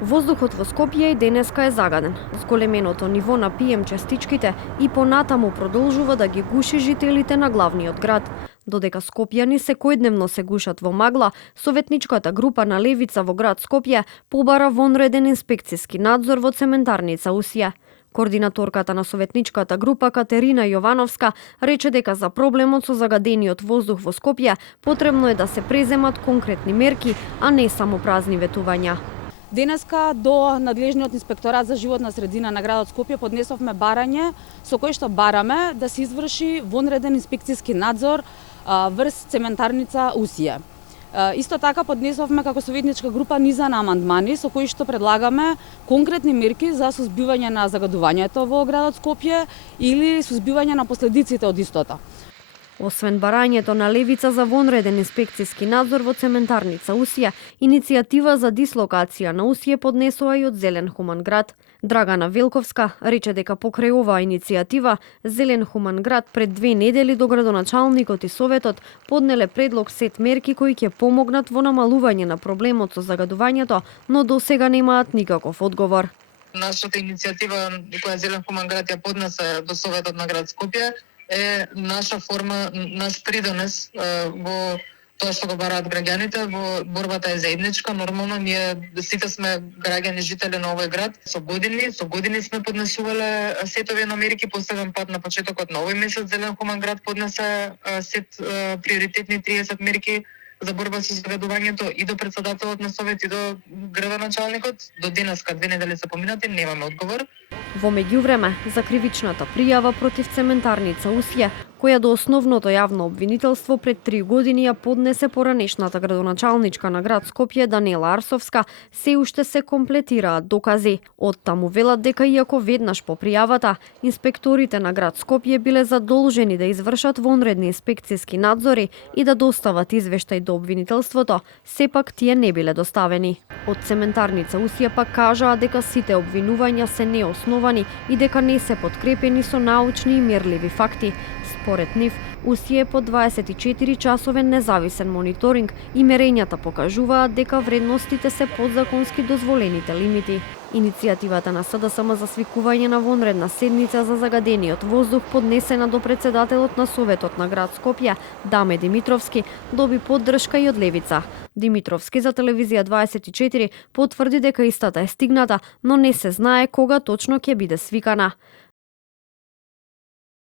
Воздухот во Скопје и денеска е загаден. Зголеменото ниво на PM частичките и понатаму продолжува да ги гуши жителите на главниот град. Додека скопјани секојдневно се гушат во магла, советничката група на левица во град Скопје побара вонреден инспекциски надзор во цементарница Усија. Координаторката на советничката група Катерина Јовановска рече дека за проблемот со загадениот воздух во Скопје потребно е да се преземат конкретни мерки, а не само празни ветувања. Денеска до надлежниот инспекторат за животна средина на градот Скопје поднесовме барање со кој што бараме да се изврши вонреден инспекциски надзор врз цементарница Усија. Исто така поднесовме како советничка група низа на амандмани со кои што предлагаме конкретни мерки за сузбивање на загадувањето во градот Скопје или сузбивање на последиците од истото. Освен барањето на левица за вонреден инспекциски надзор во цементарница Усија, иницијатива за дислокација на Усија поднесува и од Зелен Хуман град. Драгана Велковска рече дека покрај оваа иницијатива Зелен Хуман град пред 2 недели до градоначалникот и советот поднеле предлог сет мерки кои ќе помогнат во намалување на проблемот со загадувањето, но досега немаат никаков одговор. Нашата иницијатива која Зелен Хуман град ја поднесе до советот на град Скопје е наша форма, наш придонес во тоа што го бараат граѓаните, во борбата е заедничка. Нормално ние сите сме граѓани, жители на овој град. Со години сме поднесувале сетови на мерки. Последен пат на почетокот на овој месец Зелен Хуман град поднесе сет приоритетни 30 мерки за борба со загадувањето и до претседателот на совет и до градоначалникот. До денеска 2 недели се поминати, немаме одговор. Во меѓувреме, за кривичната пријава против цементарница Усија, која до основното јавно обвинителство пред 3 години ја поднесе поранешната градоначалничка на град Скопје Данела Арсовска, се уште се комплетираат докази. Оттаму велат дека иако веднаш по пријавата, инспекторите на град Скопје биле задолжени да извршат вонредни инспекциски надзори и да достават извештај до обвинителството, сепак тие не биле доставени. Од цементарница Усија пак кажаа дека сите обвинувања се неосновани и дека не се подкрепени со научни и мерливи факти. Според нив, Усија е по 24-часовен независен мониторинг и мерењата покажуваат дека вредностите се подзаконски дозволените лимити. Иницијативата на СДСМ за свикување на вонредна седница за загадениот воздух, поднесена до претседателот на Советот на град Скопје, Даме Димитровски, доби поддршка и од левица. Димитровски за телевизија 24 потврди дека истата е стигната, но не се знае кога точно ќе биде свикана.